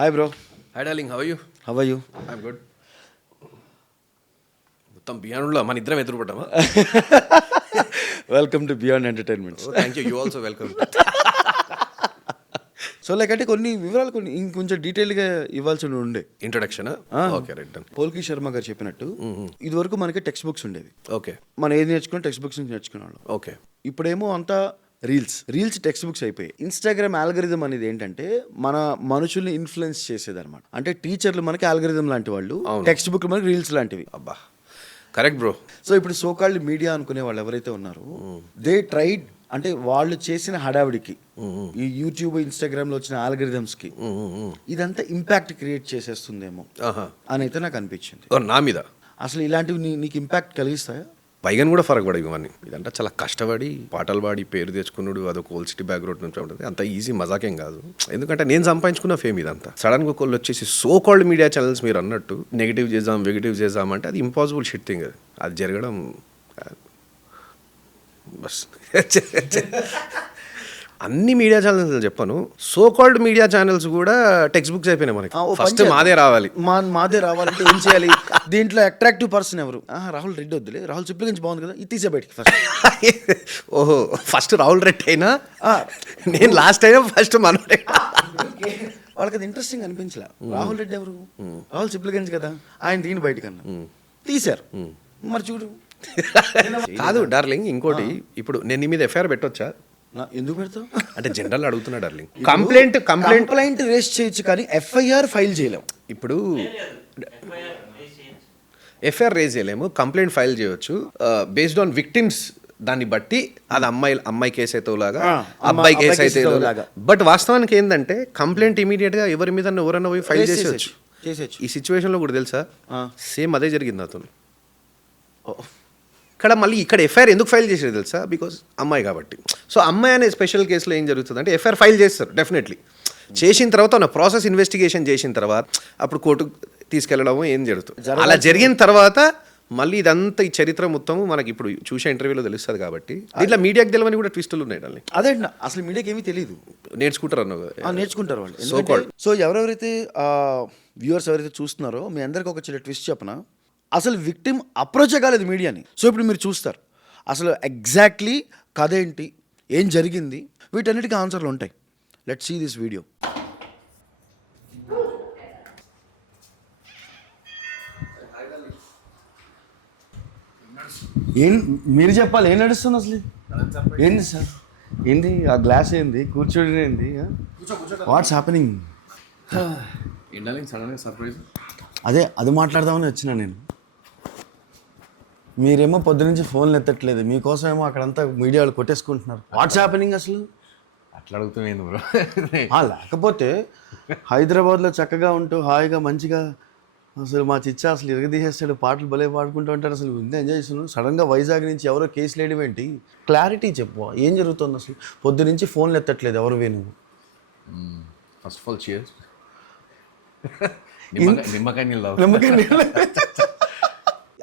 Hi bro. Hi darling, how are you? How are you? I'm good. మొత్తం బియాండ్లో మన ఇద్దరం ఎదురుపడ్డామా? Welcome to beyond entertainments. Thank you, you also welcome. So like అంటే కొన్ని వివరాలు కొన్ని ఇంకొంచెం డీటెయిల్గా ఇవ్వాల్సి ఉండే. Introduction okay, right done. పోల్కి శర్మ గారు చెప్పినట్టు ఇదివరకు మనకి టెక్స్ట్ బుక్స్ ఉండేవి. ఓకే, మనం ఏది నేర్చుకున్నా టెక్స్ట్ బుక్స్ నుంచి నేర్చుకున్నాం. ఓకే. ఇప్పుడేమో అంతా రీల్స్ టెక్స్ట్ బుక్స్ అయిపోయాయి. ఇన్స్టాగ్రామ్ ఆల్గరిథం అనేది ఏంటంటే మన మనుషుల్ని ఇన్ఫ్లుయెన్స్ చేసేది అనమాట. అంటే టీచర్లు మనకి ఆల్గరిథం లాంటి వాళ్ళు, టెక్స్ట్ బుక్ మనకి రీల్స్ లాంటివి. అబ్బా, కరెక్ట్ బ్రో. సో ఇప్పుడు సోకాల్డ్ మీడియా అనుకునే వాళ్ళు ఎవరైతే ఉన్నారో దే ట్రైడ్, అంటే వాళ్ళు చేసిన హడావిడికి ఈ యూట్యూబ్ ఇన్స్టాగ్రామ్ లో వచ్చిన ఆల్గరిథమ్స్ కి ఇదంతా ఇంపాక్ట్ క్రియేట్ చేసేస్తుందేమో అని అయితే నాకు అనిపించింది. నా మీద అసలు ఇలాంటివి నీకు ఇంపాక్ట్ కలిగిస్తాయా? పైగా కూడా ఫరక్ పడదు ఇవన్నీ. ఇదంతా చాలా కష్టపడి పాటలు పాడి పేరు తెచ్చుకున్నాడు, అదొక ఓల్సిటీ బ్యాక్గ్రౌండ్ నుంచి ఉంటుంది. అంత ఈజీ మజాకేం కాదు. ఎందుకంటే నేను సంపాదించుకున్న ఫేమ్ ఇదంతా. సడన్గా ఒకళ్ళు వచ్చేసి సో కాల్డ్ మీడియా ఛానల్స్ మీరు అన్నట్టు నెగిటివ్ చేద్దాం వెగిటివ్ చేద్దాం అంటే అది ఇంపాసిబుల్ షిట్ థింగ్. అది జరగడం బస్. అన్ని మీడియా ఛానల్స్ చెప్పాను, సో కాల్డ్ మీడియా ఛానల్స్ కూడా టెక్స్ట్ బుక్స్ అయిపోయినాయి మనకి. ఫస్ట్ మాదే రావాలి. మాదే రావాలంటే ఏం చేయాలి? దీంట్లో అట్రాక్టివ్ పర్సన్ ఎవరు? రాహుల్ రెడ్డి వద్దులే, రాహుల్ చిప్లిగంజ్ బాగుంది కదా, ఇది తీసే బయటికి ఫస్ట్. ఓహో, ఫస్ట్ రాహుల్ రెడ్డి అయినా నేను లాస్ట్ అయినా ఫస్ట్ మనోడే. వాళ్ళకి అది ఇంట్రెస్టింగ్ అనిపించలే. రాహుల్ రెడ్డి ఎవరు? రాహుల్ చిప్లిగంజ్ కదా, ఆయన దీని బయటకన్నా తీశారు. మరి చూడు. కాదు డార్లింగ్, ఇంకోటి, ఇప్పుడు నేను నీ మీద ఎఫ్ఐఆర్ పెట్టొచ్చా? ఎందుకు పెడతావు అంటే జనరల్ అడుగుతున్నా డార్లింగ్. కంప్లైంట్ రేస్ చేయొచ్చు కానీ ఎఫ్ఐఆర్ ఫైల్ చేయలేము. ఇప్పుడు ఎఫ్ఐఆర్ రేజ్ చేయలేము, కంప్లైంట్ ఫైల్ చేయొచ్చు బేస్డ్ ఆన్ విక్టిమ్స్. దాన్ని బట్టి అది అమ్మాయి కేసు అయితే లాగా, అబ్బాయి కేసు అయితే లాగా. బట్ వాస్తవానికి ఏంటంటే కంప్లైంట్ ఇమీడియట్ గా ఎవరి మీద ఎవరన్నా పోయి ఫైల్ చేసేయచ్చు. ఈ సిచ్యువేషన్ లో కూడా తెలుసా, సేమ్ అదే జరిగింది అతను. ఇక్కడ ఎఫ్ఐఆర్ ఎందుకు ఫైల్ చేసేది తెలుసా? బికాజ్ అమ్మాయి కాబట్టి. సో అమ్మాయి అనే స్పెషల్ కేసులో ఏం జరుగుతుంది అంటే ఎఫ్ఐఆర్ ఫైల్ చేస్తారు డెఫినెట్లీ. చేసిన తర్వాత నా ప్రాసెస్ ఇన్వెస్టిగేషన్ చేసిన తర్వాత అప్పుడు కోర్టుకు తీసుకెళ్ళడం ఏం జరుగుతుంది. అలా జరిగిన తర్వాత మళ్ళీ ఇదంతా ఈ చరిత్ర మొత్తం మనకి ఇప్పుడు చూసే ఇంటర్వ్యూలో తెలుస్తుంది. కాబట్టి దీంట్లో మీడియాకి తెలియని కూడా ట్విస్టులు ఉన్నాయి. అదే అసలు మీడియాకి ఏమీ తెలియదు. నేర్చుకుంటారు అన్న, నేర్చుకుంటారు వాళ్ళు. సో ఎవరెవరైతే వ్యూవర్స్ ఎవరైతే చూస్తున్నారో మీ అందరికి ఒక చిన్న ట్విస్ట్ చెప్పనా, అసలు విక్టిమ్ అప్రోచే కాలేదు మీడియాని. సో ఇప్పుడు మీరు చూస్తారు అసలు ఎగ్జాక్ట్లీ కథ ఏంటి, ఏం జరిగింది, వీటన్నిటికీ ఆన్సర్లు ఉంటాయి. Let's see this video. ఏం మీరు చెప్పాలి, ఏం నడుస్తుంది అసలు? ఏంది సార్, ఏంది ఆ గ్లాస్, ఏంది కూర్చోడి, ఏంది వాట్స్ హ్యాపెనింగ్? అదే అది మాట్లాడదామని వచ్చినా నేను. మీరేమో పొద్దు నుంచి ఫోన్లు ఎత్తట్లేదు, మీకోసం ఏమో అక్కడంతా మీడియా వాళ్ళు కొట్టేసుకుంటున్నారు. వాట్స్ హ్యాపెనింగ్ అసలు? అట్లా అడుగుతుంది బ్రో. లేకపోతే హైదరాబాద్లో చక్కగా ఉంటూ హాయిగా మంచిగా అసలు మా చిచ్చా అసలు ఇరగదీసేస్తాడు, పాటలు భలే పాడుకుంటూ ఉంటాడు, అసలు ఎంజాయ్ చేస్తున్నాడు. సడన్గా వైజాగ్ నుంచి ఎవరో కేసు లేడం ఏంటి? క్లారిటీ చెప్పు, ఏం జరుగుతుంది అసలు? పొద్దు నుంచి ఫోన్లు ఎత్తట్లేదు, ఎవరు నువ్వు? First of all cheers. నిమ్మకాయ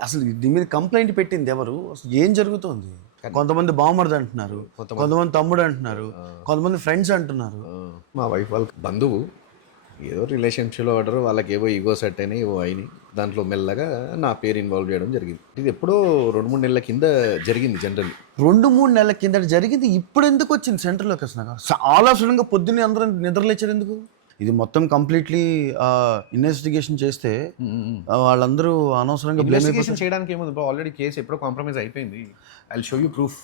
అసలు దీని మీద కంప్లైంట్ పెట్టింది ఎవరు? అసలు ఏం జరుగుతుంది? కొంతమంది బావమరిది అంటున్నారు, కొంతమంది తమ్ముడు అంటున్నారు, కొంతమంది ఫ్రెండ్స్ అంటున్నారు. మా వైఫ్ వాళ్ళ బంధువు ఏదో రిలేషన్షిప్లో పడ్డారు, వాళ్ళకి ఏవో ఈగో సెట్ అయినాయి, ఏవో అయినాయి. దాంట్లో మెల్లగా నా పేరు ఇన్వాల్వ్ చేయడం జరిగింది. ఇది ఎప్పుడో 2-3 నెలల కింద జరిగింది. జనరల్లీ 2-3 నెలల కింద జరిగింది. ఇప్పుడు ఎందుకు వచ్చింది సెంటర్లోకి? అసలు చాలా సడన్గా పొద్దున్నే అందరూ నిద్రలేచారు ఎందుకు? ఇది మొత్తం కంప్లీట్లీ ఇన్వెస్టిగేషన్ చేస్తే వాళ్ళందరూ అనవసరంగా ఇన్వెస్టిగేషన్ చేయడానికి ఏముంది బ్రో, ఆల్రెడీ కేసు ఎప్పుడో కాంప్రమైజ్ అయిపోయింది. I show you proof.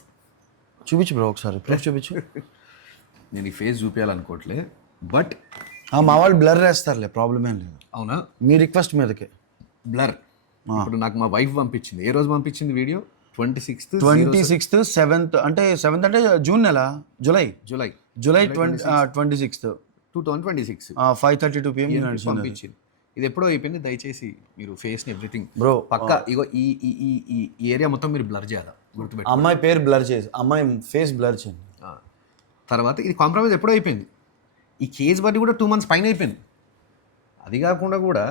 చూపించు బ్రో, ఒకసారి ప్రూఫ్ చూపించు. నేను ఈ ఫేస్ చూపించాలనుకోవట్లే, బట్ మా వాళ్ళు బ్లర్ వేస్తారులే, ప్రాబ్లం ఏం లేదు. అవునా? మీ రిక్వెస్ట్ మీదకే బ్లర్. ఇప్పుడు నాకు మా వైఫ్ పంపించింది. ఏ రోజు పంపించింది వీడియో? 26th 7th అంటే 7th అంటే జూన్ నెల, జూలై 26th 2026 5:32 PM పంపించింది. ఇది ఎప్పుడో అయిపోయింది. దయచేసి మీరు ఫేస్ ని ఎవ్రీథింగ్ బ్రో పక్క ఇగో ఈ ఏరియా మొత్తం మీరు బ్లర్ చేయాలి, గుర్తుపెట్టు. అమ్మాయి పేరు బ్లర్ చేసి అమ్మాయి ఫేస్ బ్లర్ చేయండి. తర్వాత ఇది కాంప్రమైజ్ ఎప్పుడో అయిపోయింది. ఈ కేసు బట్టి కూడా 2 months పైన అయిపోయింది. అది కాకుండా కూడా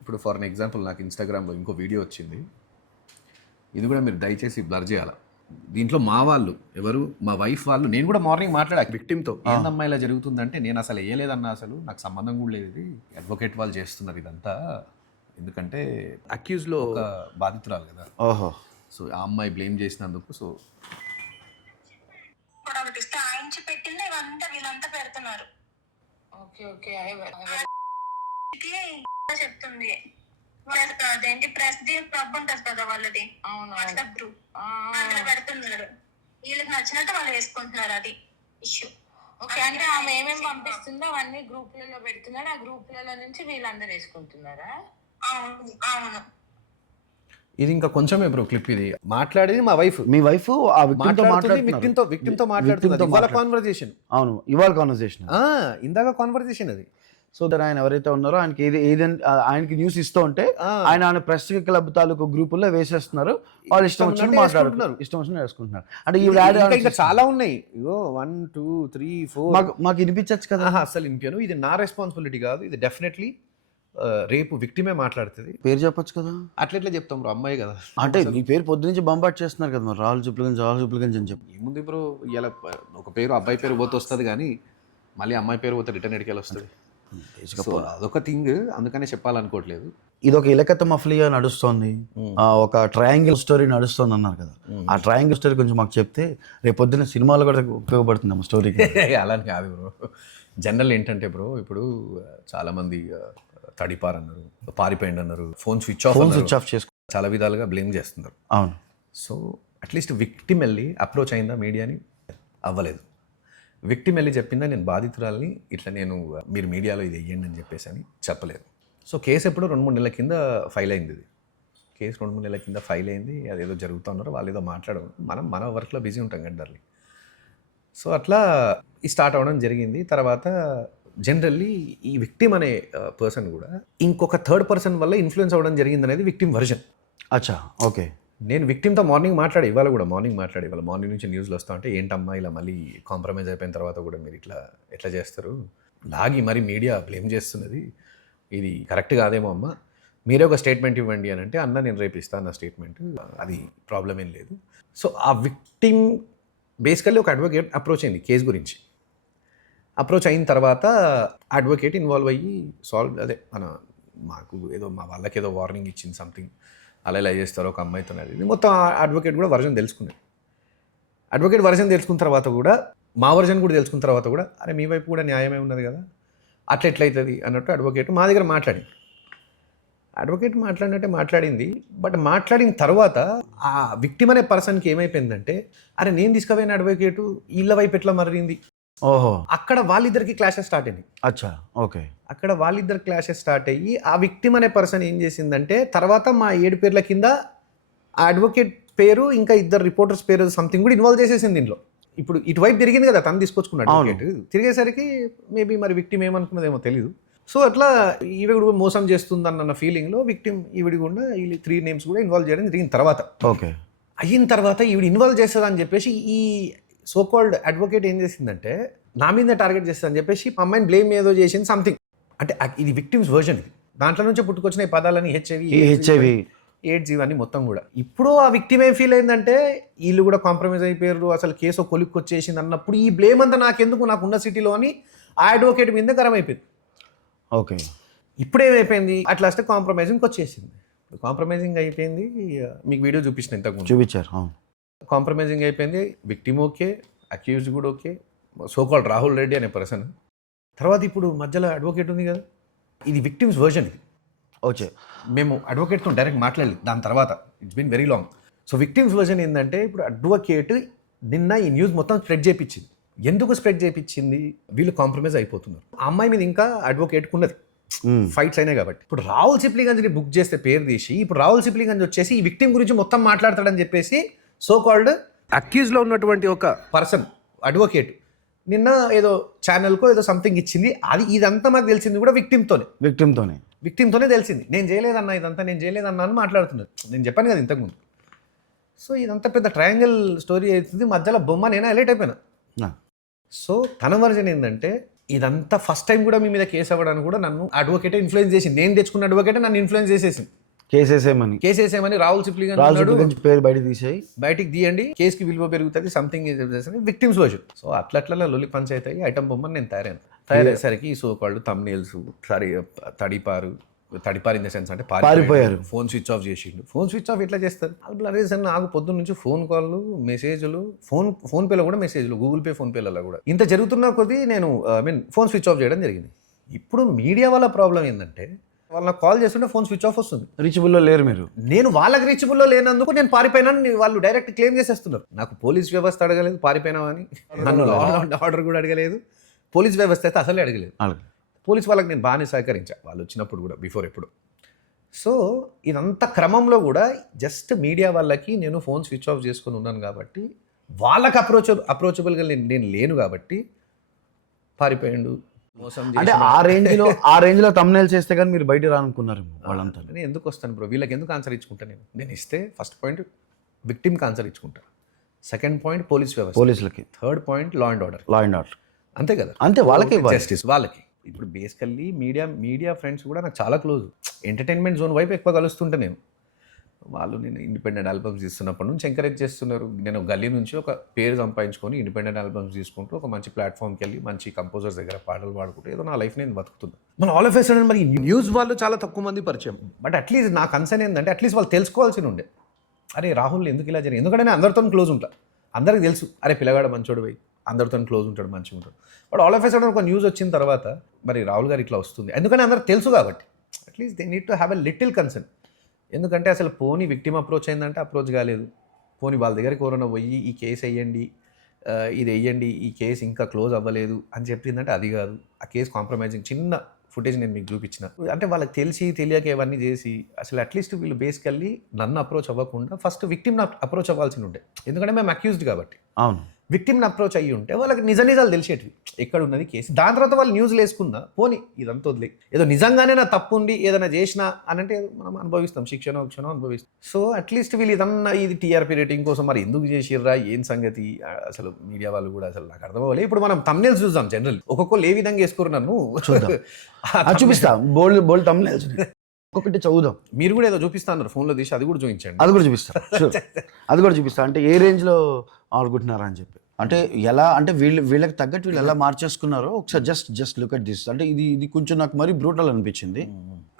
ఇప్పుడు ఫర్ ఎగ్జాంపుల్ నాకు ఇన్స్టాగ్రామ్లో ఇంకో వీడియో వచ్చింది. ఇది కూడా మీరు దయచేసి బ్లర్ చేయాలి. దీంట్లో మా వాళ్ళు ఎవరు మా వైఫ్ వాళ్ళు నేను కూడా మార్నింగ్ మాట్లాడా విక్టిమ్తో ఏందమ్మా ఇలా జరుగుతుందంటే నేను అసలు వేయలేదన్నా, అసలు నాకు సంబంధం కూడా లేదు, ఇది అడ్వకేట్ వాళ్ళు చేస్తున్నారు ఇదంతా, ఎందుకంటే అక్యూజ్లో ఒక బాధితురాలు కదా. ఓహో. సో ఆ అమ్మాయి బ్లేమ్ చేసినందుకు సో కూడా ఒకటి ఇస్తే ఆయించి పెట్టింది ఇవంతా వీళ్ళంతా పెడుతున్నారు. చెప్తుంది అదేంటి ప్రెస్ క్లబ్ ఉంటది కదా వాళ్ళది, వాట్సాప్ గ్రూప్ అందులో పెడుతున్నారు. వీళ్ళకి నచ్చినట్టు వాళ్ళు వేసుకుంటున్నారు. అది ఇష్యూ. ఓకే, అంటే ఆమె ఏమేమి పంపిస్తుందో అవన్నీ గ్రూప్లలో పెడుతున్నారు, ఆ గ్రూప్లలో నుంచి వీళ్ళందరూ వేసుకుంటున్నారా? అవును అవును. ఇది ఇంకా కొంచెమే బ్రో క్లిప్, ఇది మాట్లాడేది మా వైఫ్. మీ వైఫ్ ఆ victim తో మాట్లాడుతుంది ఇవాళ కాన్వర్జేషన్. అవును, ఇవాళ కాన్వర్సేషన్. ఇందాక కాన్వర్జేషన్ అది. సో దట్ ఆయన ఎవరైతే ఉన్నారో ఆయనకి ఆయనకి న్యూస్ ఇస్తూ ఉంటే ఆయన ప్రెస్ క్లబ్ తాలూకు గ్రూపుల్లో వేసేస్తున్నారు. వాళ్ళు ఇష్టం వచ్చినట్టు మాట్లాడుతున్నారు, ఇష్టం వచ్చినట్టు వేసుకుంటున్నారు. అంటే ఈ ఇంకా చాలా ఉన్నాయి. ఇగో 1 2 3 4 మాకు వినిపించచ్చు కదా. అసలు ఇంపాను. ఇది నా రెస్పాన్సిబిలిటీ కాదు, ఇది డెఫినెట్లీ రేపు విక్టిమే మాట్లాడుతుంది. పేరు చెప్పొచ్చు కదా. అట్లెట్లా చెప్తాం బ్రో, అమ్మాయి కదా. అంటే మీ పేరు పొద్దు నుంచి బంబాట్ చేస్తున్నారు కదా మరి, రాహుల్ జుప్లిగంజ్ అని చెప్పి. ఏముంది బ్రో, ఇలా ఒక పేరు అబ్బాయి పేరు పోతే వస్తుంది కానీ మళ్ళీ అమ్మాయి పేరు పోతే రిటర్న్ ఎడికెళ్ళి వస్తుంది. సో అదొక థింగ్, అందుకనే చెప్పాలనుకోవట్లేదు. ఇది ఒక ఇలకత మఫ్లియా నడుస్తోంది, ఒక ట్రయాంగిల్ స్టోరీ నడుస్తోంది అన్నారు కదా. ఆ ట్రయాంగిల్ స్టోరీ కొంచెం మాకు చెప్తే రేపు పొద్దున్న సినిమాలో కూడా ఉపయోగపడుతుంది అమ్మ స్టోరీకి. అలాని కాదు బ్రో, జనరల్ ఏంటంటే బ్రో, ఇప్పుడు చాలామంది తడిపారు అన్నారు, పారిపోయింది అన్నారు, ఫోన్ స్విచ్ ఆఫ్ చేసుకో చాలా విధాలుగా బ్లేమ్ చేస్తున్నారు. అవును. సో అట్లీస్ట్ విక్టిమ్ వెళ్ళి అప్రోచ్ అయిందా మీడియాని? అవ్వలేదు. విక్టిమ్ వెళ్ళి చెప్పిందా నేను బాధితురాలని ఇట్లా నేను మీరు మీడియాలో ఇది వెయ్యండి అని చెప్పేసి అని చెప్పలేదు. సో కేసు ఎప్పుడో 2-3 నెలల కింద ఫైల్ అయింది. ఇది కేసు 2-3 నెలల కింద ఫైల్ అయింది. అదేదో జరుగుతూ ఉన్నారు, వాళ్ళు ఏదో మాట్లాడరు, మన వర్క్లో బిజీ ఉంటాం గంటర్లీ. సో అట్లా స్టార్ట్ అవ్వడం జరిగింది. తర్వాత జనరల్లీ ఈ విక్టిమ్ అనే పర్సన్ కూడా ఇంకొక థర్డ్ పర్సన్ వల్ల ఇన్ఫ్లుయెన్స్ అవ్వడం జరిగింది అనేది విక్టిమ్ వర్జన్. అచ్చా, ఓకే. నేను విక్టిమ్తో మార్నింగ్ మాట్లాడే, ఇవాళ మార్నింగ్ నుంచి న్యూస్లో వస్తా ఉంటే ఏంటమ్మా ఇలా మళ్ళీ కాంప్రమైజ్ అయిపోయిన తర్వాత కూడా మీరు ఎట్లా చేస్తారు, లాగి మరి మీడియా బ్లేమ్ చేస్తున్నది, ఇది కరెక్ట్ కాదేమో అమ్మ, మీరే ఒక స్టేట్మెంట్ ఇవ్వండి అని అంటే, అన్న నేను రేపు ఇస్తాను నా స్టేట్మెంట్, అది ప్రాబ్లం ఏం లేదు. సో ఆ విక్టిమ్ బేసికల్లీ ఒక అడ్వకేట్ అప్రోచ్ అయింది కేసు గురించి. అప్రోచ్ అయిన తర్వాత అడ్వకేట్ ఇన్వాల్వ్ అయ్యి మాకు ఏదో మా వాళ్ళకి ఏదో వార్నింగ్ ఇచ్చింది సంథింగ్, అలా ఇలా చేస్తారు ఒక అమ్మాయితో అది మొత్తం. అడ్వకేట్ కూడా వర్జన్ తెలుసుకున్నాడు. అడ్వకేట్ వర్జన్ తెలుసుకున్న తర్వాత కూడా మా వర్జన్ కూడా తెలుసుకున్న తర్వాత కూడా అరే మీ వైపు కూడా న్యాయమే ఉన్నది కదా, అట్లా ఎట్లయితుంది అన్నట్టు అడ్వకేట్ మా దగ్గర మాట్లాడింది. అడ్వకేట్ మాట్లాడింది. బట్ మాట్లాడిన తర్వాత ఆ విక్టిమ్ అనే పర్సన్కి ఏమైపోయిందంటే, అరే నేను తీసుకుపోయిన అడ్వకేటు వీళ్ళ వైపు ఎట్లా మరింది. ఓహో. అక్కడ వాళ్ళిద్దరికి క్లాషెస్ స్టార్ట్ అయింది. అచ్చా, ఓకే. అక్కడ వాళ్ళిద్దరు క్లాషెస్ స్టార్ట్ అయ్యి ఆ విక్టిమ్ అనే పర్సన్ ఏం చేసిందంటే, తర్వాత మా 7 పేర్ల కింద ఆ అడ్వకేట్ పేరు ఇంకా 2 రిపోర్టర్స్ పేరు సంథింగ్ కూడా ఇన్వాల్వ్ చేసేసింది దీనిలో. ఇప్పుడు ఇటువైపు తిరిగింది కదా, తను తీసుకొచ్చుకున్నాడు అడ్వకేట్. తిరిగేసరికి మేబీ మరి విక్టిమ్ ఏమనుకున్నదేమో తెలియదు. సో అట్లా ఈవిడ కూడా మోసం చేస్తుందన్న ఫీలింగ్లో విక్టిమ్ ఈవిడ కూడా ఈ 3 నేమ్స్ కూడా ఇన్వాల్వ్ చేయడం జరిగిన తర్వాత, ఓకే, అయిన తర్వాత ఈవిడ ఇన్వాల్వ్ చేస్తుందని చెప్పేసి ఈ సో కాల్డ్ అడ్వకేట్ ఏం చేసిందంటే, నా మీద టార్గెట్ చేస్తుందని చెప్పేసి అమ్మాయిని బ్లేమ్ ఏదో చేసింది సంథింగ్. అంటే ఇది విక్టిమ్స్ వర్జన్. ఇది దాంట్లో నుంచి పుట్టుకొచ్చిన ఈ పదాలని హెచ్ఐవి ఎయిడ్స్ ఇవన్నీ మొత్తం కూడా. ఇప్పుడు ఆ విక్టిమ్ ఏం ఫీల్ అయిందంటే, వీళ్ళు కూడా కాంప్రమైజ్ అయిపోయారు, అసలు కేసు కొలిక్కి వచ్చేసింది అన్నప్పుడు ఈ బ్లేమ్ అంతా నాకెందుకు, నాకున్న సిటీలో అని ఆ అడ్వకేట్ మీద గరం అయిపోయింది. ఓకే. ఇప్పుడు ఏమైపోయింది, అట్లా వస్తే కాంప్రమైజింగ్కి వచ్చేసింది. కాంప్రమైజింగ్ అయిపోయింది. మీకు వీడియో చూపించిన ఇంతకు చూపించారు. కాంప్రమైజింగ్ అయిపోయింది. విక్టిమ్ ఓకే, అక్యూజ్డ్ కూడా okay, so called Rahul Reddy అనే పర్సన్. తర్వాత ఇప్పుడు మధ్యలో అడ్వకేట్ ఉంది కదా, ఇది విక్టిమ్స్ వర్జన్. ఇది ఓకే, మేము అడ్వకేట్తో డైరెక్ట్ మాట్లాడలేదు దాని తర్వాత, it's been very long. So victims version ఏంటంటే, ఇప్పుడు అడ్వకేట్ నిన్న ఈ న్యూస్ మొత్తం స్ప్రెడ్ చేయించింది. ఎందుకు స్ప్రెడ్ చేయించింది, వీళ్ళు కాంప్రమైజ్ అయిపోతున్నారు. ఆ అమ్మాయి మీద ఇంకా అడ్వకేట్కి ఉన్నది, ఫైట్స్ అయినాయి కాబట్టి. ఇప్పుడు రాహుల్ సిప్లిగంజ్ని బుక్ చేస్తే పేరు తీసి, ఇప్పుడు రాహుల్ సిప్లిగంజ్ వచ్చేసి ఈ విక్టిమ్ గురించి మొత్తం మాట్లాడతాడని చెప్పేసి సో కాల్డ్ అక్యూజ్లో ఉన్నటువంటి ఒక పర్సన్ అడ్వకేట్ నిన్న ఏదో ఛానల్కో ఏదో సంథింగ్ ఇచ్చింది. ఇదంతా మాకు తెలిసింది కూడా విక్టిమ్తోనే తెలిసింది. నేను చేయలేదన్నా, ఇదంతా నేను చేయలేదన్నా అని మాట్లాడుతున్నారు. నేను చెప్పాను కదా ఇంతకుముందు. సో ఇదంతా పెద్ద ట్రయాంగిల్ స్టోరీ అవుతుంది. మధ్యలో బొమ్మ నేను హైలైట్ అయిపోయినా. సో తన వర్జన్ ఏంటంటే, ఇదంతా ఫస్ట్ టైం కూడా మీ మీద కేసు అవ్వడానికి కూడా నన్ను అడ్వకేటే ఇన్ఫ్లుయెన్స్ చేసింది. నేను తెచ్చుకున్న అడ్వకేటే నన్ను ఇన్ఫ్లుయెన్స్ చేసేసింది. కేసేసేమని కేసేసేమని రాహుల్ సిప్లిగంజ్ రాజు ఉన్నాడు, గురించి పేరు బయట తీసేయి. బయటికి తీయండి, కేసుకి విలువ పెరుగుతుంది, సంథింగ్ విక్టిమ్స్ వర్షన్. సో అట్లా లొల్లి పంచాయతీ అయ్యి ఐటమ్ బొమ్మని నేను తయారయ్యేసరికి ఈ సో కాల్డ్ తమ్నేల్స్ తడిపారు ఇన్ ద సెన్స్ అంటే పారిపోయారు. ఫోన్ స్విచ్ ఆఫ్ చేసిండు. ఫోన్ స్విచ్ ఆఫ్ ఎట్లా చేస్తారు? రీజన్ నాకు పొద్దున్న నుంచి ఫోన్ కాల్లు, మెసేజ్లు, ఫోన్ పేలో కూడా మెసేజ్లు, గూగుల్ పే, ఫోన్ పేలలో కూడా ఇంత జరుగుతున్న కొద్దీ నేను ఫోన్ స్విచ్ ఆఫ్ చేయడం జరిగింది. ఇప్పుడు మీడియా వల్ల ప్రాబ్లం ఏంటంటే వాళ్ళు నాకు కాల్ చేస్తుంటే ఫోన్ స్విచ్ ఆఫ్ వస్తుంది. రీచబుల్లో లేరు మీరు. నేను వాళ్ళకి రీచబుల్లో లేనందుకు నేను పారిపోయినాను వాళ్ళు డైరెక్ట్ క్లెయిమ్ చేసేస్తున్నారు. నాకు పోలీస్ వ్యవస్థ అడగలేదు పారిపోయినావని, నన్ను ఆర్డర్ కూడా అడగలేదు, పోలీస్ వ్యవస్థ అయితే అసలే అడగలేదు. పోలీస్ వాళ్ళకి నేను బాగానే సహకరించా వాళ్ళు వచ్చినప్పుడు కూడా, బిఫోర్ ఎప్పుడు. సో ఇదంతా క్రమంలో కూడా జస్ట్ మీడియా వాళ్ళకి నేను ఫోన్ స్విచ్ ఆఫ్ చేసుకొని ఉన్నాను కాబట్టి వాళ్ళకి అప్రోచబుల్గా నేను లేను కాబట్టి పారిపోయిండు, మోసం అంటే ఆ రేంజ్ లో తమ్నేల్ చేస్తే కానీ మీరు బయట రానుకున్నారు వాళ్ళంతా. నేను ఎందుకు వస్తాను బ్రో, వీళ్ళకి ఎందుకు ఆన్సర్ ఇచ్చుకుంటా నేను ఇస్తే ఫస్ట్ పాయింట్ విక్టిమ్కి ఆన్సర్ ఇచ్చుకుంటా, సెకండ్ పాయింట్ పోలీస్ వ్యవస్థ, పోలీసులకి, third point law and order. అంతే కదా, అంతే వాళ్ళకి జస్టిస్ వాళ్ళకి. ఇప్పుడు బేసికల్లీ మీడియా ఫ్రెండ్స్ కూడా నాకు చాలా క్లోజ్. ఎంటర్టైన్మెంట్ జోన్ వైపు ఎక్కువ కలుస్తుంటే వాళ్ళు నేను ఇండిపెండెంట్ ఆల్బమ్స్ తీస్తున్నప్పటి నుంచి ఎంకరేజ్ చేస్తున్నారు. నేను గల్లీ నుంచి ఒక పేరు సంపాదించుకొని ఇండిపెండెంట్ ఆల్బమ్స్ తీసుకుంటూ ఒక మంచి ప్లాట్ఫామ్కి వెళ్ళి మంచి కంపోజర్స్ దగ్గర పాటలు పాడుకుంటూ ఏదో నా లైఫ్ నేను బతుకుతున్నాను. మన ఆల్ ఆఫ్ ఎ సడన్ మరి న్యూస్ వాళ్ళు చాలా తక్కువ మంది పరిచయం. బట్ అట్లీస్ట్ నా కన్సర్న్ ఏంటంటే అట్లీస్ట్ వాళ్ళు తెలుసుకోవాల్సి ఉండే, అరే రాహుల్ ఎందుకు ఇలా జరిగింది. ఎందుకంటే నేను అందరితో క్లోజ్ ఉంటా, అందరికి తెలుసు అరే పిల్లగాడు మంచోడు పోయి అందరితో క్లోజ్ ఉంటాడు, మంచిగా ఉంటాడు. But all of a sudden ఒక న్యూస్ వచ్చిన తర్వాత మరి రాహుల్ గారు ఇట్లా వస్తుంది, ఎందుకంటే అందరికి తెలుసు కాబట్టి at least they need to have a little concern. ఎందుకంటే అసలు పోనీ విక్టిమ్ అప్రోచ్ అయిందంటే అప్రోచ్ కాలేదు, పోనీ వాళ్ళ దగ్గరికి ఎవరైనా పోయి ఈ కేసు వేయండి, ఇది వేయండి, ఈ కేసు ఇంకా క్లోజ్ అవ్వలేదు అని చెప్పిందంటే అది కాదు. ఆ కేసు కాంప్రమైజింగ్ చిన్న ఫుటేజ్ నేను మీకు చూపించిన, అంటే వాళ్ళకి తెలియక ఇవన్నీ చేసి అసలు అట్లీస్ట్ వీళ్ళు బేసికల్లీ నన్ను అప్రోచ్ అవ్వకుండా ఫస్ట్ విక్టిమ్ అప్రోచ్ అవ్వాల్సి ఉండే, ఎందుకంటే మేము అక్యూజ్డ్ కాబట్టి. అవును, విక్టిమ్ని అప్రోచ్ అయ్యి ఉంటే వాళ్ళకి నిజాలు తెలిసేటివి ఎక్కడ ఉన్నది కేసు. దాని తర్వాత వాళ్ళు న్యూస్లు వేసుకున్నా పోనీ ఇదంతా వదిలే, ఏదో నిజంగానే నా తప్పు ఉండి ఏదైనా చేసినా అని అంటే మనం అనుభవిస్తాం, శిక్షణ అనుభవిస్తాం. సో అట్లీస్ట్ వీళ్ళు ఇదన్నా ఇది టీఆర్పీ రేటింగ్ కోసం మరి ఎందుకు చేసిర్రా ఏం సంగతి అసలు మీడియా వాళ్ళు కూడా అసలు నాకు అర్థం అవ్వలేదు. ఇప్పుడు మనం తమ్నేల్స్ చూద్దాం, జనరల్ ఒక్కొక్కరు ఏ విధంగా వేసుకోరు నన్ను చూపిస్తా, బోల్డ్ తమ్నేల్స్ ఒక్కొక్కటి చదువుదాం. మీరు కూడా ఏదో చూపిస్తున్నారు ఫోన్లో తీసి, అది కూడా చూపించండి. అది కూడా చూపిస్తా అంటే ఏ రేంజ్లో ఆడుకుంటున్నారా అని చెప్పి. అంటే ఎలా అంటే వీళ్ళకి తగ్గట్టు వీళ్ళు ఎలా మార్చేసుకున్నారో ఒకసారి జస్ట్ లుక్ అట్ దిస్. అంటే ఇది కొంచెం నాకు మరీ బ్రూటల్ అనిపించింది.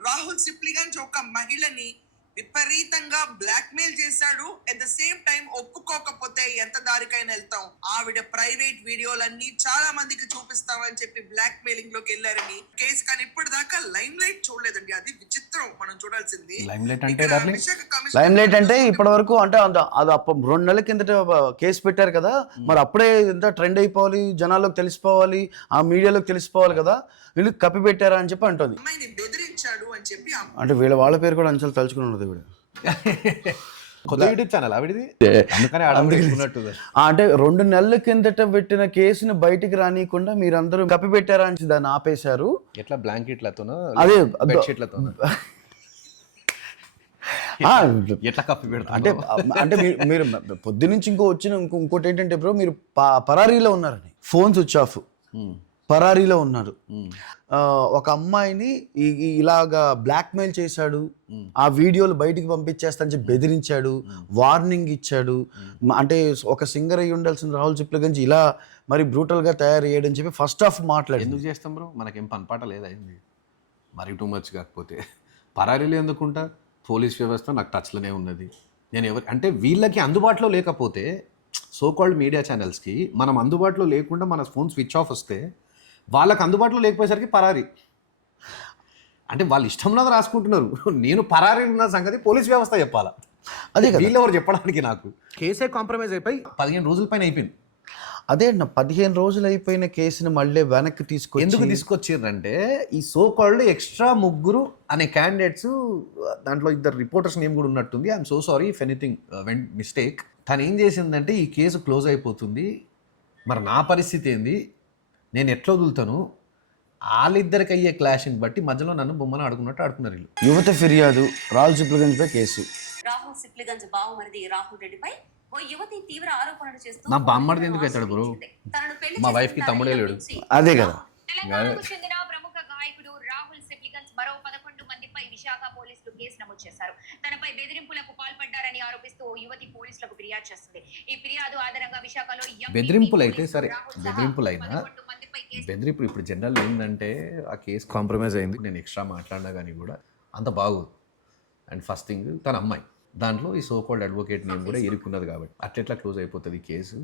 రాహుల్ సిప్లిగంజ్ ఒక మహిళని విపరీతంగా బ్లాక్మెయిల్ చేశాడు. అట్ ద సేమ్ టైం ఒప్పుకోకపోతే ఎంత దారికైనా వెళ్తాం, ఆవిడ ప్రైవేట్ వీడియోలన్నీ చాలా మందికి చూపిస్తామని చెప్పి బ్లాక్ మెయిలింగ్ లోకి వెళ్ళారని కేసు. కానీ ఇప్పటిదాకా లైమ్ లైట్ చూడలేదండి, అది విచిత్రం. మనం చూడాల్సింది లైమ్ లైట్ అంటే ఇప్పటి వరకు అంటే అది 2 నెలల కిందట కేసు పెట్టారు కదా, మరి అప్పుడే ఎంత ట్రెండ్ అయిపోవాలి, జనాల్లోకి తెలిసిపోవాలి, ఆ మీడియాలోకి తెలిసిపోవాలి కదా, వీళ్ళు కప్పి పెట్టారా అని చెప్పి అంటుంది. అమ్మాయిని బెదిరించాడు అని చెప్పి అంటే వాళ్ళ పేరు కూడా అంచెలు తలుచుకుని ఉండదు వీడు. కొత్త యూట్యూబ్ ఛానల్ ఆవిడది, అందుకని అంటే 2 నెలల కిందట పెట్టిన కేసుని బయటికి రానియకుండా మీరందరూ కప్పి పెట్టారా అని దాన్ని ఆపేశారు. ఎట్లా బ్లాంకెట్లతోనో అదే బెడ్షీట్లతోనో ఎట్లా కప్పి పెడతారు అంటే మీరు పొద్దునుంచి ఇంకోటి ఏంటంటే బ్రో, మీరు పరారీలో ఉన్నారని, ఫోన్ స్విచ్ ఆఫ్, పరారీలో ఉన్నారు. ఒక అమ్మాయిని ఇలాగా బ్లాక్మెయిల్ చేశాడు, ఆ వీడియోలు బయటికి పంపించేస్తా అని చెప్పి బెదిరించాడు, వార్నింగ్ ఇచ్చాడు. అంటే ఒక సింగర్ అయ్యి ఉండాల్సిన రాహుల్ సిప్లిగంజ్ ఇలా మరి బ్రూటల్గా తయారు చేయడని చెప్పి ఫస్ట్ హాఫ్ మాట్లాడి. ఎందుకు చేస్తాం బ్రో, మనకేం పనిపాట లేదా అయింది మరి టూ మచ్. కాకపోతే పరారీలో ఎందుకుంటా, పోలీస్ వ్యవస్థ నాకు టచ్లోనే ఉన్నది. నేను అంటే వీళ్ళకి అందుబాటులో లేకపోతే సో కాల్డ్ మీడియా ఛానల్స్కి మనం అందుబాటులో లేకుండా మన ఫోన్ స్విచ్ ఆఫ్ వస్తే వాళ్ళకి అందుబాటులో లేకపోయేసరికి పరారీ. అంటే వాళ్ళు ఇష్టంలో రాసుకుంటున్నారు, నేను పరారీ ఉన్న సంగతి పోలీస్ వ్యవస్థ చెప్పాలా, అదే వీళ్ళెవరు చెప్పడానికి. నాకు కేసే కాంప్రమైజ్ అయిపోయి 15 రోజుల పైన అయిపోయింది. అదే అన్న 15 రోజులు అయిపోయిన కేసుని మళ్ళీ వెనక్కి ఎందుకు తీసుకొచ్చారంటే ఈ సో కాల్డ్ ఎక్స్ట్రా 3 అనే క్యాండిడేట్స్, దాంట్లో 2 రిపోర్టర్స్ నేమ్ కూడా ఉన్నట్టుంది. I'm so sorry if anything vent mistake. తను ఏం చేసిందంటే ఈ కేసు క్లోజ్ అయిపోతుంది, మరి నా పరిస్థితి ఏంది, నేను ఎట్లా వదులుతాను, వాళ్ళిద్దరికి అయ్యే క్లాష్ని బట్టి మధ్యలో నన్ను బొమ్మను ఆడుకున్నట్టు ఆడుకున్నారు వీళ్ళు. యువత ఫిర్యాదు రాహుల్ సిప్లిగంజ్ పై కేసు. రాహుల్ సిప్లిగంజ్ బావమరిది రాహుల్ రెడ్డిపై ఓ యువతి తీవ్ర ఆరోపణలు చేస్తూ నా బామ్మడిది ఎందుకు అవుతాడు బ్రో, మా వైఫ్ కి తమ్ముడే లేడు. అదే కదా. తెలంగాణకు చెందిన ప్రముఖ గాయకుడు రాహుల్ సిప్లిగన్స్ మరో 11 మందిపై విశాఖ పోలీసులు కేసు నమోదు చేశారు. తనపై బెదిరింపులకు పాల్పడ్డారని ఆరోపిస్తూ ఓ యువతి పోలీసులకు ఫిర్యాదు చేసింది. ఈ ఫిర్యాదు ఆధారంగా విశాఖలో బెదిరింపులు అయితే సరే, బెదిరింపులైనా బెదిరింపులు ఇప్పుడు జనరల్ ఏంటంటే ఆ కేసు కాంప్రమైజ్ అయింది. నేను ఎక్స్ట్రా మాట్లాడినా కానీ కూడా అంత బాగోదు. అండ్ ఫస్ట్ థింగ్ తన అమ్మాయి దాంట్లో ఈ సోకాల్డ్ అడ్వకేట్ నేమ్ కూడా ఇరుక్కున్నది కాబట్టి అట్లెట్లా క్లోజ్ అయిపోతుంది ఈ కేసు.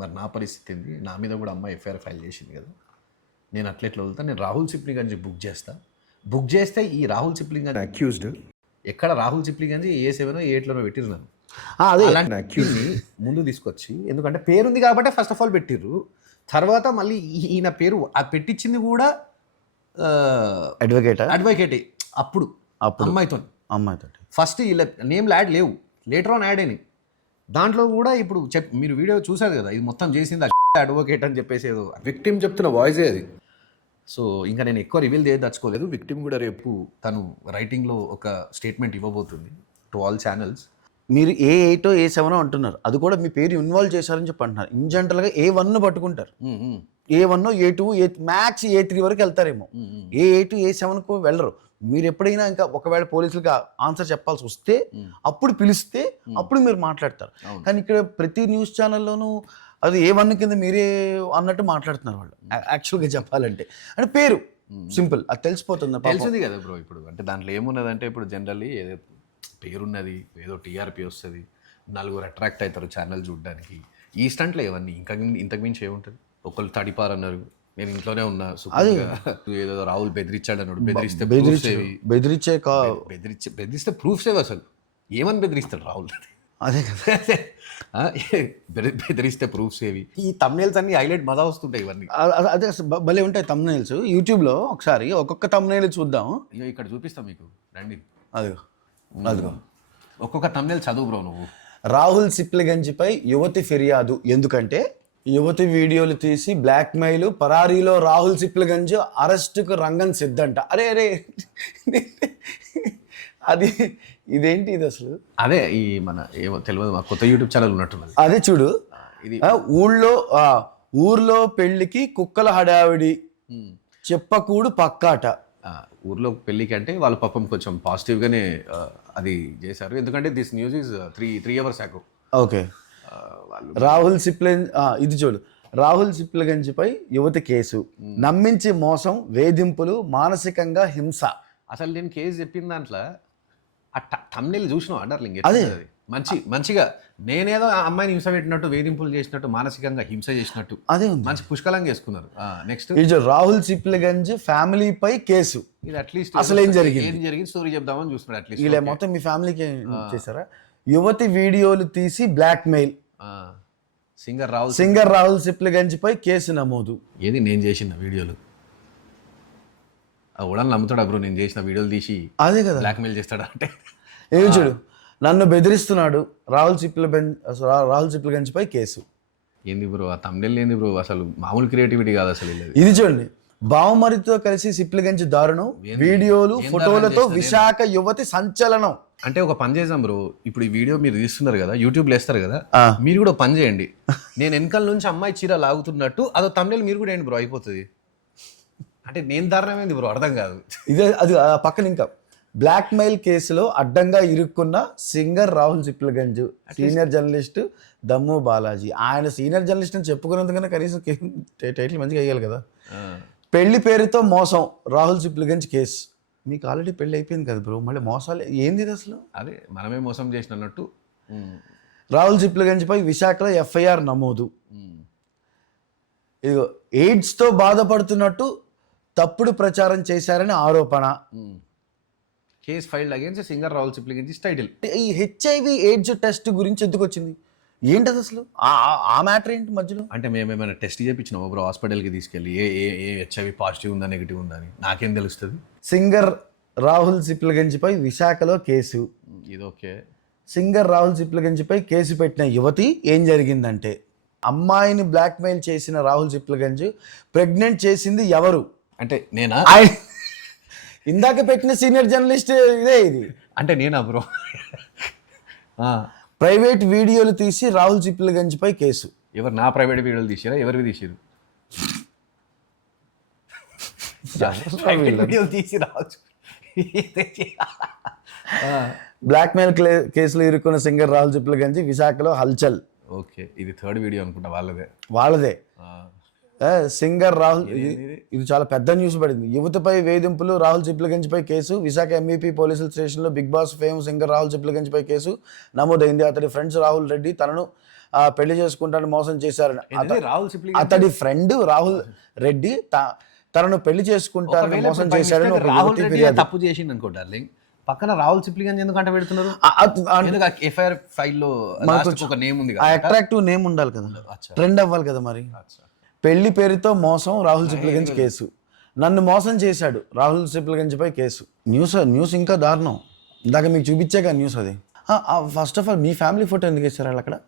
మరి నా పరిస్థితి ఏంది? నా మీద కూడా అమ్మాయి ఎఫ్ఐఆర్ ఫైల్ చేసింది కదా, నేను అట్లెట్లా వదులుతా? నేను రాహుల్ సిప్లిగంజ్ బుక్ చేస్తే ఈ రాహుల్ సిప్లిగంజ్ అక్యూజ్డ్ ఎక్కడ రాహుల్ సిప్లిగంజ్ A7 A8 పెట్టిరు నన్ను. అదే అలాంటి అక్యూజ్ని ముందు తీసుకొచ్చి, ఎందుకంటే పేరుంది కాబట్టి ఫస్ట్ ఆఫ్ ఆల్ పెట్టిర్రు. తర్వాత మళ్ళీ ఈయన పేరు అది పెట్టించింది కూడా అడ్వకేటే అప్పుడు అమ్మాయితో ఫస్ట్ వీళ్ళ నేమ్లు యాడ్ లేవు, లేటర్ ఆన్ యాడ్ అయినాయి. దాంట్లో కూడా ఇప్పుడు మీరు వీడియో చూసారు కదా, ఇది మొత్తం చేసింది అడ్వకేట్ అని చెప్పేసి ఏదో విక్టిమ్ చెప్తున్న వాయిసే అది. సో ఇంకా నేను ఎక్కువ రివీల్ చేయదలుచుకోలేదు. విక్టిమ్ కూడా రేపు తను రైటింగ్లో ఒక స్టేట్మెంట్ ఇవ్వబోతుంది టు ఆల్ ఛానల్స్. మీరు A8 A7 అంటున్నారు, అది కూడా మీ పేరు ఇన్వాల్వ్ చేశారని చెప్పి అంటున్నారు. ఇన్ జనరల్గా A1 పట్టుకుంటారు, A1 A2 మ్యాక్స్ A3 వరకు వెళ్తారేమో, A8 A7కు వెళ్ళరు. మీరు ఎప్పుడైనా ఇంకా ఒకవేళ పోలీసులకి ఆన్సర్ చెప్పాల్సి వస్తే అప్పుడు పిలిస్తే అప్పుడు మీరు మాట్లాడతారు. కానీ ఇక్కడ ప్రతి న్యూస్ ఛానల్లోనూ అది A1 కింద మీరే అన్నట్టు మాట్లాడుతున్నారు వాళ్ళు. యాక్చువల్గా చెప్పాలంటే అంటే పేరు సింపుల్, అది తెలిసిపోతుంది. తెలిసింది కదా బ్రో. ఇప్పుడు అంటే దాంట్లో ఏమున్నదంటే ఇప్పుడు జనరల్లీ ఏదో పేరున్నది, ఏదో టీఆర్పీ వస్తుంది, నలుగురు అట్రాక్ట్ అవుతారు ఛానల్ చూడడానికి. ఈ స్టంట్లో ఇవన్నీ ఇంతకు మించి ఏముంటుంది? ఒకళ్ళు తడిపారన్నారు, నేను ఇంట్లోనే ఉన్నా, ఏదో రాహుల్ బెదిరించాడు అన్నాడు. బెదిరిస్తే ప్రూఫ్స్ ఏవి అసలు? ఏమని బెదిరిస్తాడు రాహుల్? అదే కదా, బెదిరిస్తే ప్రూఫ్స్ ఏవి? ఈ తమ్నైల్స్ అన్ని హైలైట్ మజా వస్తుంటాయి ఇవన్నీ. అదే భలే ఉంటాయి తమ్నైల్స్. యూట్యూబ్లో ఒకసారి ఒక్కొక్క తమ్నైల్ చూద్దాం. ఇక్కడ చూపిస్తాం మీకు, రండి. అదిగో ఒక్కొక్క తమ్నైల్ చదువు బ్రో నువ్వు. రాహుల్ సిప్లిగంజ్పై యువతి ఫిర్యాదు. ఎందుకంటే యువతి వీడియోలు తీసి బ్లాక్మెయిల్, పరారీలో రాహుల్ సిప్లిగంజ్ అరెస్టుకు రంగం సిద్ధంట. అరే అది ఇదేంటి ఇది అసలు? అదే ఈ మన ఏమో తెలియదు, మా కొత్త యూట్యూబ్ ఛానల్ ఉన్నట్టున్నది. అదే చూడు, ఇది ఊర్లో పెళ్లికి కుక్కల హడావిడి, చెప్పకూడు పక్కాట. ఊర్లో పెళ్ళికి అంటే వాళ్ళ పాపం కొంచెం పాజిటివ్గానే అది చేశారు. ఎందుకంటే this news is 3 hours ago. Okay, ఇది చూడు, రాహుల్ సిప్లిగంజ్పై యువతి కేసు, నమ్మించి మోసం, వేధింపులు, మానసికంగా హింస. అసలు నేను కేసు చెప్పిన దాంట్లో ఆ తమ్నైల్ చూసినావు డార్లింగ్? అదే మంచిగా నేనేదో ఆ అమ్మాయిని హింస పెట్టినట్టు, వేధింపులు చేసినట్టు, మానసికంగా హింస చేసినట్టు అదే ఉంది. మంచి పుష్కలంగా చేసుకున్నారు. నెక్స్ట్ రాహుల్ సిప్లిగంజ్ ఫ్యామిలీపై కేసు. ఇది అట్లీస్ట్ అసలు ఏం జరిగింది స్టోరీ చెప్దామని చూస్తున్నాడు. అట్లీస్ట్ ఇలా మొత్తం మీ ఫ్యామిలీకి చేశారా? యువతి వీడియోలు తీసి బ్లాక్మెయిల్, సింగర్ రాహుల్ సిప్లిగంజ్ పై కేసు నమోదు. ఏది నేను చేసిన వీడియోలు ఉడని నమ్ముతాడు బ్రో? నేను చేసిన వీడియోలు తీసి అదే కదా బ్లాక్మెయిల్ చేస్తాడా అంటే? ఏమి చూడు, నన్ను బెదిరిస్తున్నాడు, రాహుల్ సిప్లిగంజ్ పై కేసు. ఏంది బ్రో ఆ తమ్నైల్? ఏంది బ్రో అసలు? మామూలు క్రియేటివిటీ కాదు అసలు. ఇది చూడండి, బావమరితో కలిసి సిప్లిగంజ్ దారుణం, వీడియోలు ఫోటోలతో విశాఖ యువతి సంచలనం. అంటే ఒక పని చేద్దాం బ్రో, ఇప్పుడు ఈ వీడియో మీరు తీస్తున్నారు కదా, యూట్యూబ్లో వేస్తారు కదా, మీరు కూడా పని చేయండి. నేను వెనకాల నుంచి అమ్మాయి చీర లాగుతున్నట్టు అదో తమ్నైల్ మీరు కూడా ఏంటి బ్రో, అయిపోతుంది. అంటే నేను దారుణమైంది బ్రో, అర్థం కాదు. ఇదే అది పక్కన ఇంకా బ్లాక్మెయిల్ కేసులో అడ్డంగా ఇరుక్కున్న singer Rahul Sipligunj, senior journalist దమ్ము బాలాజీ. ఆయన సీనియర్ జర్నలిస్ట్ అని చెప్పుకున్నందుకన్నా కనీసం టైటిల్ మంచిగా వేయాలి కదా. పెళ్లి పేరుతో మోసం, రాహుల్ సిప్లిగంజ్ కేసు. మీకు ఆల్రెడీ పెళ్లి అయిపోయింది కదా బ్రో, మళ్ళీ మోసాలు ఏంది అసలు? అదే మనమే మోసం చేసినట్టు. రాహుల్ సిప్లిగంజ్ పై విశాఖలో FIR నమోదు. ఇదిగో ఎయిడ్స్తో బాధపడుతున్నట్టు తప్పుడు ప్రచారం చేశారని ఆరోపణ. Case filed against singer Rahul Sipligunj title. ఈ HIV AIDS టెస్ట్ గురించి ఎందుకు వచ్చింది? ఏంటది అసలు? ఆ మ్యాటర్ ఏంటి మధ్యలో? అంటే మేము ఏమైనా టెస్ట్ చేయించినాం బ్రో హాస్పిటల్కి తీసుకెళ్ళి? ఏ HIV పాజిటివ్ ఉందా నెగిటివ్ ఉందా అని నాకేం తెలుస్తుంది? సింగర్ రాహుల్ సిప్లిగంజ్ పై విశాఖలో కేసు. ఇది ఓకే. సింగర్ రాహుల్ సిప్లిగంజ్ పై కేసు పెట్టిన యువతి ఏం జరిగిందంటే, అమ్మాయిని బ్లాక్మెయిల్ చేసిన రాహుల్ సిప్లిగంజ్ ప్రెగ్నెంట్ చేసింది ఎవరు అంటే నేనా? ఇందాక పెట్టిన సీనియర్ జర్నలిస్ట్ ఇదే ఇది. అంటే నేనా బ్రో? ప్రైవేట్ వీడియోలు తీసి రాహుల్ సిప్లిగంజ్ పై కేసు. ఎవరు నా ప్రైవేట్ వీడియోలు తీసారా? ఎవరివి తీసారు? వీడియోలు తీసి రావచ్చు. బ్లాక్మెయిల్ కేసులో ఇరుక్కున్న సింగర్ రాహుల్ చిప్లగంజి విశాఖలో హల్చల్. ఓకే, ఇది థర్డ్ వీడియో అనుకుంటా వాళ్ళదే. సింగర్ రాహుల్, ఇది చాలా పెద్ద న్యూస్ పడింది. యువతపై వేధింపులు, రాహుల్ చిప్లగంజ్పై కేసు. విశాఖ ఎంవీపీ పోలీసుల స్టేషన్లో big boss fame singer Rahul చిప్లగంజ్పై కేసు నమోదైంది. అతడి ఫ్రెండ్స్ రాహుల్ రెడ్డి తనను పెళ్లి చేసుకుంటానని మోసం చేశారని. అతడి ఫ్రెండ్ రాహుల్ రెడ్డి తనను పెళ్లి చేసుకుంటానని మోసం చేశాడని ఒక యువతి ఫిర్యాదు. తప్పు చేసింది అనుకో డార్లింగ్, పక్కన రాహుల్ చిప్లిగంజ్ ఎందుకు అంట పెడుతున్నారు? ఎఫ్ఐఆర్ ఫైల్లో ఒక నేమ్ ఉంది, అట్రాక్టివ్ నేమ్ ఉండాలి కదా, ట్రెండ్ అవ్వాలి కదా. మరి పెళ్లి పేరుతో మోసం, రాహుల్ చిప్లగంజ్ కేసు. నన్ను మోసం చేశాడు, రాహుల్ చిప్లగంజ్పై కేసు. న్యూస్ ఇంకా దారుణం. ఇందాక మీకు చూపించాక న్యూస్ అది. First of all me family photo ఎందుకు ఇచ్చారు వాళ్ళు అక్కడ?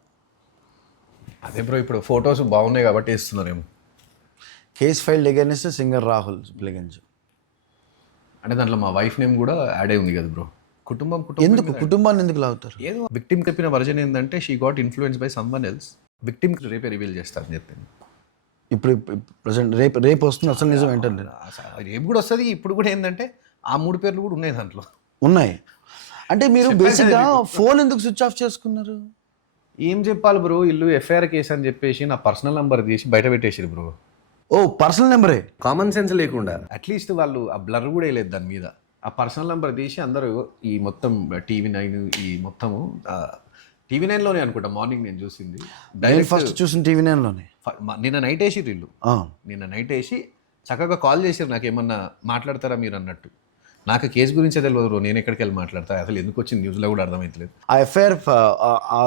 అదే బ్రో, ఇప్పుడు ఫొటోస్ బాగున్నాయి కాబట్టి ఇస్తున్నారేమో. Case filed against singer Rahul Sipligunj అంటే దాంట్లో మా వైఫ్ నేమ్ కూడా యాడ్ అయి ఉంది కదా బ్రో. ఎందుకు కుటుంబాన్ని ఎందుకు లాగుతారు? ఏదో విక్టిమ్ చెప్పిన వర్జన్ ఏంటంటే she got influence by someone else. Victim రేపే రివీల్ చేస్తారని చెప్పింది. ఇప్పుడు ప్రజెంట్ రేపు వస్తుంది అసలు నిజం ఏంటంటే, రేపు కూడా వస్తుంది. ఇప్పుడు కూడా ఏంటంటే ఆ 3 పేర్లు కూడా ఉన్నాయి దాంట్లో. ఉన్నాయి అంటే మీరు బేసిక్గా ఫోన్ ఎందుకు స్విచ్ ఆఫ్ చేసుకున్నారు? ఏం చెప్పాలి బ్రో, ఇల్లు ఎఫ్ఐఆర్ కేసు అని చెప్పేసి నా పర్సనల్ నెంబర్ తీసి బయట పెట్టేసారు బ్రో. ఓ పర్సనల్ నెంబరే, కామన్ సెన్స్ లేకుండా. అట్లీస్ట్ వాళ్ళు ఆ బ్లర్ కూడా వేయలేదు దాని మీద. ఆ పర్సనల్ నెంబర్ తీసి అందరూ ఈ మొత్తం టీవీ9 ఈ మొత్తము టీవీ9లోనే అనుకుంటా మార్నింగ్ నేను చూసింది. ఫస్ట్ చూసిన టీవీ9లోనే. నిన్న నైట్ వేసి ఇల్లు నిన్న నైట్ వేసి చక్కగా కాల్ చేసారు నాకు, ఏమన్నా మాట్లాడతారా మీరు అన్నట్టు. నాకు కేసు గురించి తెలియదు, నేను ఎక్కడికి వెళ్ళి మాట్లాడతా, అసలు ఎందుకు వచ్చింది న్యూస్లో కూడా అర్థమవుతలేదు. ఆ ఎఫ్ఐఆర్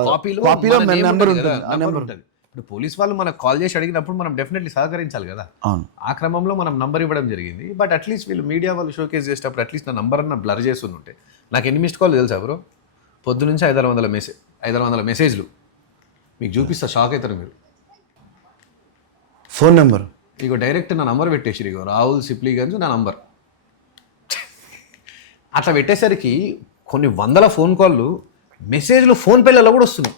కాపీలో నెంబర్ ఉంటుంది. ఇప్పుడు పోలీస్ వాళ్ళు మనకు కాల్ చేసి అడిగినప్పుడు మనం డెఫినెట్లీ సహకరించాలి కదా. ఆ క్రమంలో మనం నంబర్ ఇవ్వడం జరిగింది. బట్ అట్లీస్ట్ వీళ్ళు మీడియా వాళ్ళు షోకేస్ చేసేటప్పుడు అట్లీస్ట్ నా నంబర్ అన్న బ్లర్ చేసి ఉంటే. నాకు ఎన్ని మిస్డ్ కాల్ తెలుసా బ్రో? పొద్దు నుంచి 500 మెసేజ్లు మీకు చూపిస్తా, షాక్ అవుతారు మీరు. ఫోన్ నెంబర్ ఇగో డైరెక్ట్ నా నంబర్ పెట్టేసి, ఇగో రాహుల్ సిప్లిగంజ్ నా నంబర్. అట్లా పెట్టేసరికి కొన్ని వందల ఫోన్ కాళ్ళు, మెసేజ్లు ఫోన్పేలలో కూడా వస్తున్నాయి.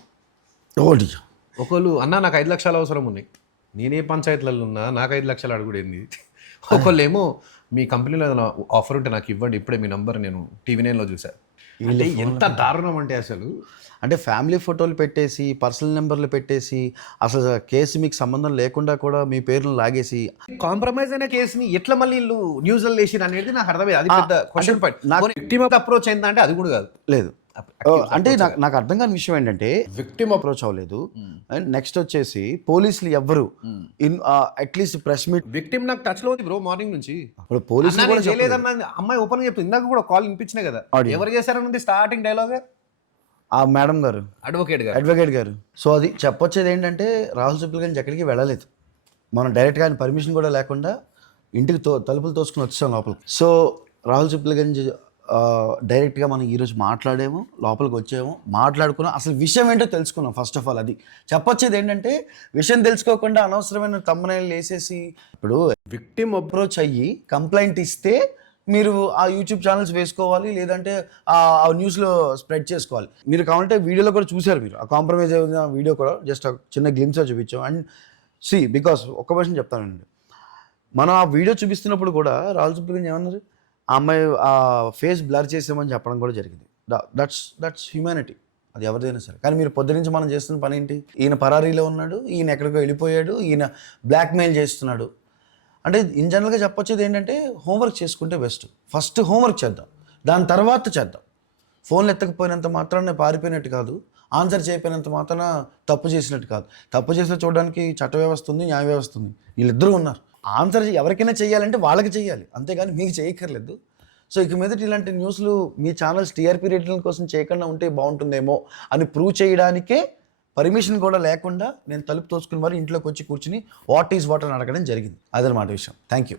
ఒకళ్ళు అన్నా నాకు 5 లక్షలు అవసరం ఉన్నాయి, నేనే పంచాయతీలలో ఉన్నా, నాకు 5 లక్షలు అడుగుడేంది. ఒకళ్ళు ఏమో మీ కంపెనీలో ఏదైనా ఆఫర్ ఉంటే నాకు ఇవ్వండి, ఇప్పుడే మీ నంబర్ నేను టీవీ9లో చూసాను. అంటే ఎంత దారుణం అంటే అసలు. అంటే ఫ్యామిలీ ఫోటోలు పెట్టేసి, పర్సనల్ నెంబర్లు పెట్టేసి, అసలు కేసు మీకు సంబంధం లేకుండా కూడా మీ పేర్లు లాగేసి కాంప్రమైజ్ అయిన కేసుని ఎట్లా మళ్ళీ వీళ్ళు న్యూస్లో వేసిరు అనేది నాకు అర్థమైంది. అది పెద్ద క్వశ్చన్ పాయింట్. నాకు విక్టిమ్ అప్రోచ్ అయిందా అంటే అది కూడా కాదు. లేదు అంటే నాకు అర్థం కాని విషయం ఏంటంటే విక్టిమ్ అప్రోచ్ అవ్వలేదు. అండ్ నెక్స్ట్ వచ్చేసి పోలీసులు ఎవ్వరు అట్లీస్ట్ ప్రెస్ మీట్ విక్టిమ్ నాకు టచ్ లో ఉంది బ్రో మార్నింగ్ నుంచి. ఇప్పుడు పోలీసులు కూడా చేయలేదన్న అమ్మాయి ఓపెన్ గా చెప్తుంది. ఇందాక కూడా కాల్ వినిపించినాయి కదా, ఎవరు చేశారన్నది స్టార్టింగ్ డైలాగ్ ఆ మేడం గారు, అడ్వకేట్ గారు. సో అది చెప్పొచ్చేది ఏంటంటే రాహుల్ చిప్లగంజ్ ఎక్కడికి వెళ్ళలేదు. మనం డైరెక్ట్గా ఆయన పర్మిషన్ కూడా లేకుండా ఇంటికి తలుపులు తోసుకుని వచ్చాం లోపలికి. సో రాహుల్ చిప్లగంజ్ డైరెక్ట్గా మనం ఈరోజు మాట్లాడేమో, లోపలికి వచ్చేమో, మాట్లాడుకున్నాం, అసలు విషయం ఏంటో తెలుసుకున్నాం. ఫస్ట్ ఆఫ్ ఆల్ అది చెప్పొచ్చేది ఏంటంటే, విషయం తెలుసుకోకుండా అనవసరమైన తమ్మునైలు వేసేసి, ఇప్పుడు విక్టిమ్ అప్రోచ్ అయ్యి కంప్లైంట్ ఇస్తే మీరు ఆ యూట్యూబ్ ఛానల్స్ వేసుకోవాలి, లేదంటే ఆ న్యూస్లో స్ప్రెడ్ చేసుకోవాలి. మీరు కావాలంటే వీడియోలో కూడా చూశారు, మీరు ఆ కాంప్రమైజ్ అయిన వీడియో కూడా జస్ట్ చిన్న గ్లిమ్స్గా చూపించాం. అండ్ బికాస్ ఒక్క క్వశ్చన్ చెప్తానండి, మనం ఆ వీడియో చూపిస్తున్నప్పుడు కూడా రాహుల్ చిప్లగంజ్ ఏమన్నారు, ఆ అమ్మాయి ఆ ఫేస్ బ్లర్ చేసామని చెప్పడం కూడా జరిగింది. దట్స్ హ్యూమానిటీ, అది ఎవరిదైనా సరే. కానీ మీరు పొద్దునుంచి మనం చేస్తున్న పని ఏంటి? ఈయన పరారీలో ఉన్నాడు, ఈయన ఎక్కడికో వెళ్ళిపోయాడు, ఈయన బ్లాక్మెయిల్ చేస్తున్నాడు. అంటే ఇన్ జనరల్గా చెప్పొచ్చేది ఏంటంటే, హోంవర్క్ చేసుకుంటే బెస్ట్. ఫస్ట్ హోంవర్క్ చేద్దాం, దాని తర్వాత చేద్దాం. ఫోన్లు ఎత్తకపోయినంత మాత్రాన పారిపోయినట్టు కాదు, ఆన్సర్ చేయకపోయినంత మాత్రాన తప్పు చేసినట్టు కాదు. తప్పు చేసిన చూడడానికి చట్ట వ్యవస్థ ఉంది, న్యాయ వ్యవస్థ ఉంది, వీళ్ళిద్దరూ ఉన్నారు. ఆన్సర్ ఎవరికైనా చేయాలంటే వాళ్ళకి చేయాలి, అంతేగాని మీకు చేయక్కర్లేదు. సో ఇక మీదట ఇలాంటి న్యూస్లు మీ ఛానల్స్ టీఆర్పీ రేటింగ్ కోసం చేయకుండా ఉంటే బాగుంటుందేమో అని ప్రూవ్ చేయడానికే పర్మిషన్ కూడా లేకుండా నేను తలుపు తోసుకుని మరి ఇంట్లోకి వచ్చి కూర్చుని వాట్ ఈజ్ వాట్ అని అడగడం జరిగింది. అదనమాట విషయం. Thank you.